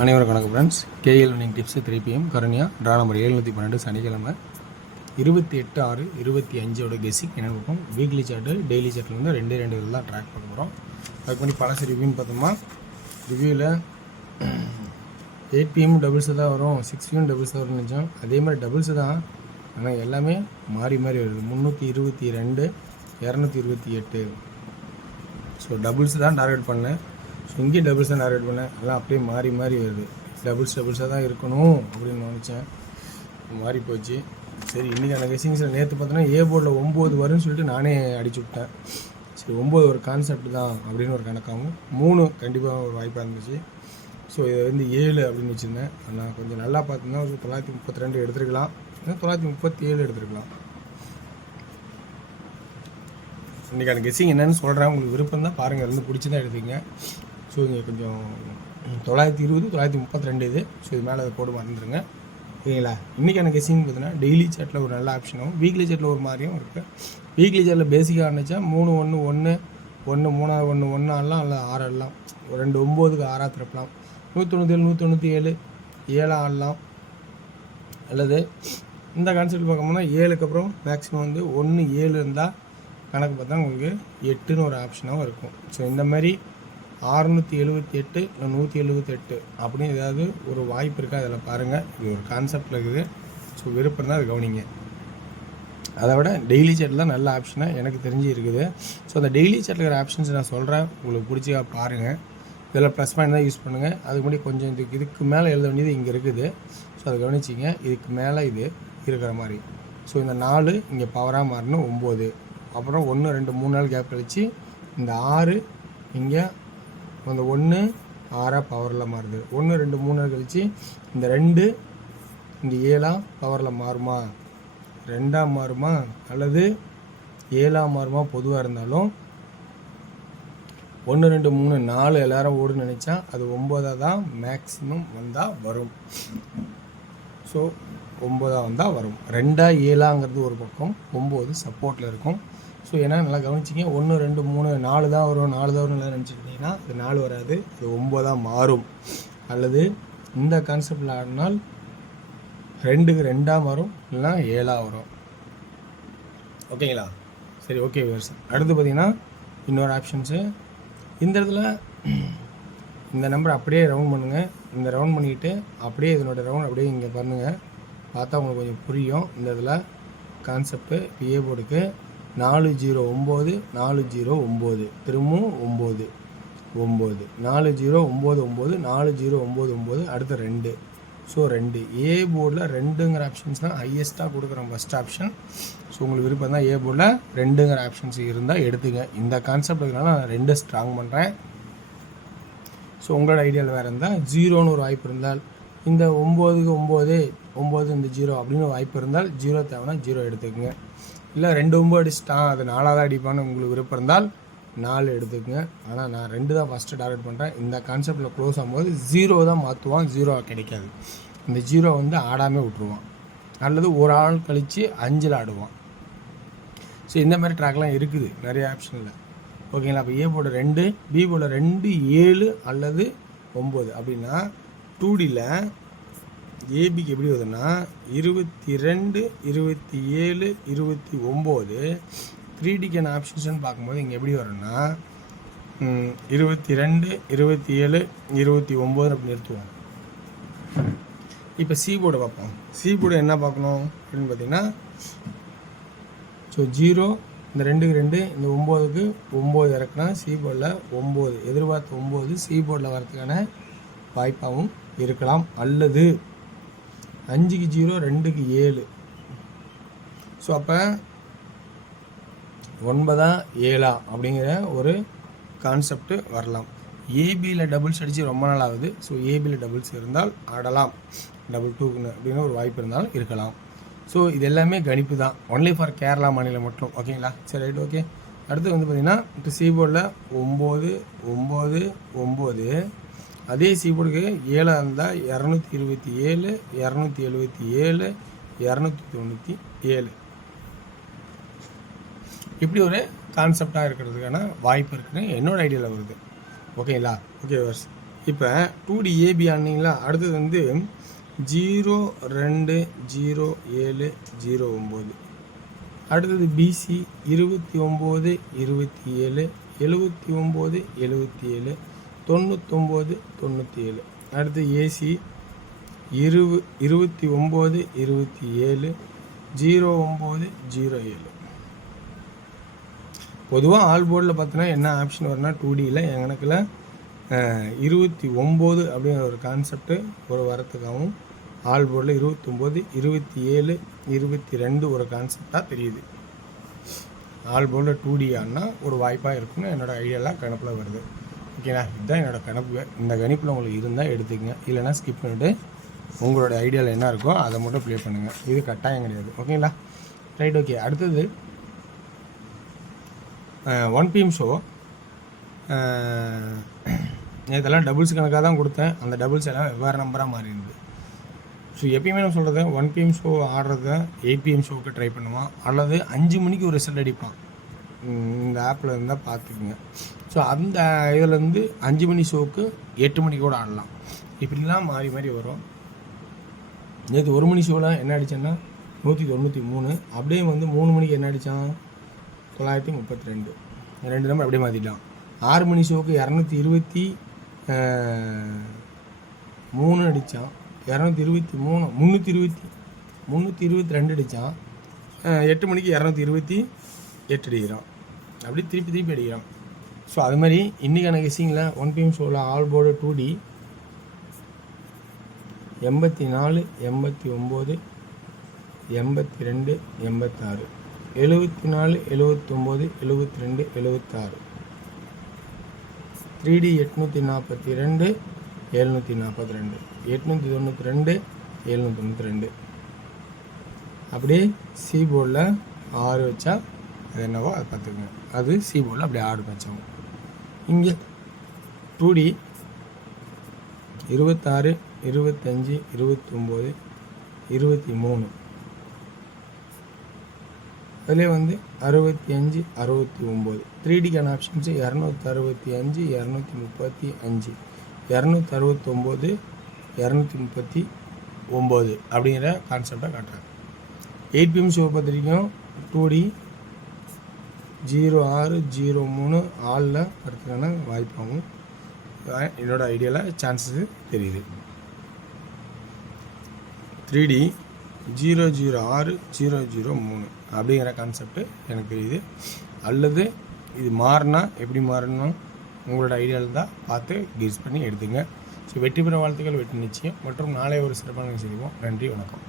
அனைவருக்கும் வணக்கம் friends. KL winning tips 3 PM Karunya draw number 712 சனிக்கிழமை 28/6/25 கெஸ்ஸிங் என்ன பார்ப்போம். வீக்லி சார்ட்டு டெய்லி சார்ட்டில் வந்து ரெண்டு இதில் தான் ட்ராக் பண்ண போகிறோம். அதுக்கு முன்னாடி பழசு ரிவ்யூன்னு பார்த்தோம்னா ரிவ்யூவில் 8 PM டபுள்ஸு தான் வரும், 6 PM டபுள்ஸ் தான் வரும்னு நினச்சோம். அதே மாதிரி டபுள்ஸு தான், ஆனால் எல்லாமே மாறி மாறி வருது. 322 228. ஸோ டபுள்ஸ் தான் டார்கெட் பண்ணேன். ஸோ இங்கேயும் டபுள்ஸ் தான் டார்கெட் பண்ணேன். எல்லாம் அப்படியே மாறி மாறி வருது. டபுள்ஸாக தான் இருக்கணும் அப்படின்னு நினச்சேன், மாறி போச்சு. சரி, இன்றைக்கான கெஸ்ஸிங்ஸில் நேற்று பார்த்தோன்னா ஏ போர்டில் 9 வரும்னு சொல்லிட்டு நானே அடிச்சு விட்டேன். சரி, 9 ஒரு கான்செப்ட் தான் அப்படின்னு ஒரு கணக்காகும். 3 கண்டிப்பாக ஒரு வாய்ப்பாக இருந்துச்சு. ஸோ இதை வந்து 7 அப்படின்னு வச்சுருந்தேன். ஆனால் கொஞ்சம் நல்லா பார்த்தீங்கன்னா ஒரு 932 எடுத்துருக்கலாம், 937 எடுத்துருக்கலாம். இன்றைக்கான கெஸ்ஸிங் என்னென்னு சொல்கிறேன், உங்களுக்கு விருப்பம் தான் பாருங்கள், இருந்து பிடிச்சி தான் எடுத்துங்க. ஸோ இங்கே கொஞ்சம் 920 932 இது. ஸோ இது மேலே அதை போட்டு மறந்துடுங்க, ஓகேங்களா. இன்றைக்கான கெஸ்ஸிங் பார்த்தீங்கன்னா டெய்லி சார்ட்டில் ஒரு நல்ல ஆப்ஷனும், வீக்லி சார்ட்டில் ஒரு மாதிரியும் இருக்குது. வீக்லி சார்ட்டில் பேசிக்காக இருந்துச்சா 3 1 1 1 3 1 1 ஆடலாம், இல்லை 6 ஆடலாம். ஒரு 2 9க்கு 6 திறப்பலாம். 197 197 7 ஆடலாம். அல்லது இந்த கான்செப்ட் பார்க்கணும்னா 7க்கு அப்புறம் மேக்ஸிமம் வந்து 1 7 இருந்தால் கணக்கு பார்த்தா உங்களுக்கு 8ன்னு ஒரு ஆப்ஷனாகவும் இருக்கும். ஸோ இந்த மாதிரி 678 178 அப்படின்னு ஏதாவது ஒரு வாய்ப்பு இருக்கா, அதில் பாருங்கள். இது ஒரு கான்செப்டில் இருக்குது. ஸோ விருப்பம் தான் அது கவனிங்க. அதை விட டெய்லி சார்ட்டில் தான் நல்ல ஆப்ஷனாக எனக்கு தெரிஞ்சு இருக்குது. ஸோ அந்த டெய்லி சார்ட்டில் இருக்கிற ஆப்ஷன்ஸ் நான் சொல்கிறேன், உங்களுக்கு பிடிச்சா பாருங்கள். இதில் ப்ளஸ் பாயிண்ட் தான் யூஸ் பண்ணுங்கள். அதுக்கு முன்னாடி கொஞ்சம் இதுக்கு மேலே எழுத வேண்டியது இங்கே இருக்குது. ஸோ அதை கவனிச்சிங்க. இதுக்கு மேலே இது இருக்கிற மாதிரி. ஸோ இந்த 4 இங்கே பவராக மாறணும் 9. அப்புறம் 1 2 3 நாள் கேப் கழிச்சு இந்த 6 இங்கே அந்த 1 6 பவரில் மாறுது. 1 2 3 நாள் கழிச்சு இந்த 2 இந்த 7 பவரில் மாறுமா, 2 மாறுமா அல்லது 7 மாறுமா. பொதுவாக இருந்தாலும் 1 2 3 4 எல்லாரும் ஓடுன்னு நினச்சா அது 9 தான் மேக்ஸிமம் வந்தால் வரும். ஸோ 9 வந்தால் வரும். 2 7ங்கிறது ஒரு பக்கம், 9 சப்போர்ட்டில் இருக்கும். ஸோ ஏன்னா நல்லா கவனிச்சிங்க. 1 2 3 4 தான் வரும், 4 தான் வரும்னு நினச்சிக்கிட்டிங்கன்னா அது 4 வராது, அது 9 மாறும். அல்லது இந்த கான்செப்டில் ஆடினால் 2க்கு 2 வரும், இல்லைனா 7 வரும். ஓகேங்களா. சரி, ஓகே வேர்ஸ். அடுத்து பார்த்தீங்கன்னா இன்னொரு ஆப்ஷன்ஸு. இந்த இடத்துல இந்த நம்பர் அப்படியே ரவுண்ட் பண்ணுங்கள். இந்த ரவுண்ட் பண்ணிக்கிட்டு அப்படியே இதனோட ரவுண்ட் அப்படியே இங்கே பண்ணுங்கள். பார்த்தா உங்களுக்கு கொஞ்சம் புரியும். இந்த இதில் கான்செப்ட்டு ஏ போர்டுக்கு 409 409 திரும்பவும் 9 9 4099 4099 அடுத்த 2. ஸோ 2 ஏ போர்டில் 2ங்கிற ஆப்ஷன்ஸ் தான் ஹையஸ்ட்டாக கொடுக்குறோம், ஃபஸ்ட் ஆப்ஷன். ஸோ உங்களுக்கு விருப்பம் தான் ஏ போர்டில் 2ங்கிற ஆப்ஷன்ஸ் இருந்தால் எடுத்துங்க. இந்த கான்செப்ட் இருக்கிறனால நான் 2 ஸ்ட்ராங் பண்ணுறேன். ஸோ உங்களோட ஐடியாவில் வேறு இருந்தால் 0ன்னு ஒரு வாய்ப்பு இருந்தால், இந்த 9க்கு 9 இந்த 0 அப்படின்னு ஒரு வாய்ப்பு இருந்தால் 0 தேவைன்னா 0 எடுத்துக்கோங்க. இல்லை 2 9 அடிச்சிட்டான் அது 4வது அடிப்பான்னு உங்களுக்கு விருப்பம் இருந்தால் 4 எடுத்துக்கோங்க. ஆனால் நான் 2 தான் ஃபஸ்ட்டு டார்கெட் பண்ணுறேன். இந்த கான்செப்டில் க்ளோஸ் ஆகும்போது 0 தான் மாற்றுவான், 0 கிடைக்காது. இந்த 0 வந்து ஆடாமல் விட்ருவான், அல்லது ஒரு ஆள் கழித்து 5ல் ஆடுவான். ஸோ இந்த மாதிரி ட்ராக்லாம் இருக்குது நிறைய ஆப்ஷனில், ஓகேங்களா. அப்போ ஏ போர்டு 2, பி போர்டு 2 7 அல்லது 9 அப்படின்னா 2Dயில் ஏபிக்கு எப்படி வருதுன்னா 22 27 29. 3Dக்கான ஆப்ஷன்ஸ்னு பார்க்கும்போது இங்கே எப்படி வரும்னா 22 27 29 அப்படி நிறுத்துவோம். இப்போ சி போர்டு பார்ப்போம். சி போர்டு என்ன பார்க்கணும் அப்படின்னு பார்த்தீங்கன்னா, ஸோ 0 இந்த 2க்கு 2 இந்த 9க்கு 9 இறக்குனா சி போர்டில் 9 எதிர்பார்த்த 9 சி போர்டில் வரதுக்கான வாய்ப்பாகவும் இருக்கலாம். அல்லது 5க்கு 0 2க்கு 7. ஸோ அப்போ 9 7 அப்படிங்கிற ஒரு கான்செப்ட் வரலாம். ஏபியில் டபுள்ஸ் அடித்து ரொம்ப நாள் ஆகுது. ஸோ ஏபியில் டபுள்ஸ் இருந்தால் ஆடலாம், டபுள் 2க்குன்னு அப்படின்னு ஒரு வாய்ப்பு இருந்தாலும் இருக்கலாம். ஸோ இது எல்லாமே கணிப்பு தான், ஒன்லி ஃபார் கேரளா மாநிலம் மட்டும், ஓகேங்களா. சரி, ரைட், ஓகே. அடுத்து வந்து பார்த்திங்கன்னா இப்போ சி போர்டில் 9 9 9. அதே சி போர்டுக்கு 7 இருந்தால் 227 277 297 இப்படி ஒரு கான்செப்டாக இருக்கிறதுக்கான வாய்ப்பு இருக்குன்னு என்னோடய ஐடியாவில் வருது, ஓகேங்களா. ஓகே வர்ஸ். இப்போ 2D ஏபி ஆனீங்களா, அடுத்தது வந்து 020709. அடுத்தது பிசி 29 27 79 77 99 97. அடுத்து ஏசி 29 27 09 07. பொதுவாக ஆல் போர்டில் பார்த்தோன்னா என்ன ஆப்ஷன் வரும்னா 2Dயில் எங்கனக்கில் 29 அப்படிங்கிற ஒரு கான்செப்ட் ஒரு வரத்துக்காகவும் ஆல் போர்டில் 29 27 22 ஒரு கான்செப்டாக தெரியுது. ஆல் போர்டில் 2D ஆனால் ஒரு வாய்ப்பாக இருக்குன்னு என்னோடய ஐடியாலாம் கணப்பில் வருது. ஓகேண்ணா, இதுதான் என்னோடய கணக்கு. இந்த கணிப்பில் உங்களுக்கு இருந்தால் எடுத்துக்கங்க, இல்லைனா ஸ்கிப் பண்ணிவிட்டு உங்களோட ஐடியாவில் என்ன இருக்கோ அதை மட்டும் ப்ளே பண்ணுங்கள். இது கட்டாயம் கிடையாது. ஓகேங்களா, ரைட். ஓகே, அடுத்தது 1 PM ஷோ. இதெல்லாம் டபுள்ஸ் கணக்காக தான் கொடுத்தேன். அந்த டபுள்ஸ் எல்லாம் வெவ்வேறு நம்பராக மாறி இருந்தது. ஸோ எப்பயுமே நான் சொல்கிறது 1 PM ஷோ ஆடுறத 8 PM ஷோவுக்கு ட்ரை பண்ணுவான், அல்லது 5 மணிக்கு ஒரு ரிசல்ட் அடிப்பான். இந்த ஆப்பில் இருந்தால் பார்த்துக்குங்க. ஸோ அந்த இதிலேருந்து 5 மணி ஷோவுக்கு 8 மணிக்கு கூட ஆடலாம். இப்படிலாம் மாறி மாறி வரும். நேற்று 1 மணி ஷோவில் என்ன அடித்தேன்னா 193. அப்படியே வந்து 3 மணிக்கு என்ன அடித்தான் 932. 2 நம்பர் அப்படியே மாற்றிட்டான். 6 மணி ஷோவுக்கு 223 அடித்தான். 223 322 அடித்தான். 8 மணிக்கு 228 அடிக்கிறான். அப்படி திருப்பி அடிக்கிறான். ஸோ அது மாதிரி இன்றைக்கான கெஸ்ஸிங்கில் 1 PM ஷோவில் ஆல் போர்டு 2D 84 89 82 86 74 79 72 76. 3D 842 742 892 792. அப்படியே சி போர்டில் 6 வச்சா அது என்னவோ அதை பார்த்துக்குங்க. அது சி போர்டில் அப்படியே 6 வச்சாங்க. இங்கே 2D 26 25 29 23. அதிலே வந்து 65 69. 3Dக்கான ஆப்ஷன்ஸு 265 235 269 239 அப்படிங்கிற கான்செப்டை காட்டுறேன். 8 PM ஷோ பார்த்துருக்கோம். 2D 06 03 ஆளில் வரதுக்கான வாய்ப்பாகும் என்னோடய ஐடியாவில் சான்சஸ் தெரியுது. 3D 006 003 அப்படிங்கிற கான்செப்ட்டு எனக்கு தெரியுது. அல்லது இது மாறினா எப்படி மாறணும் உங்களோட ஐடியாவில் தான் பார்த்து கெஸ் பண்ணி எடுத்துங்க. ஸோ வெற்றி பெற வாழ்த்துக்கள், வெற்றி நிச்சயம். மற்றும் நாளை ஒரு சிறப்பான செய்வோம். நன்றி, வணக்கம்.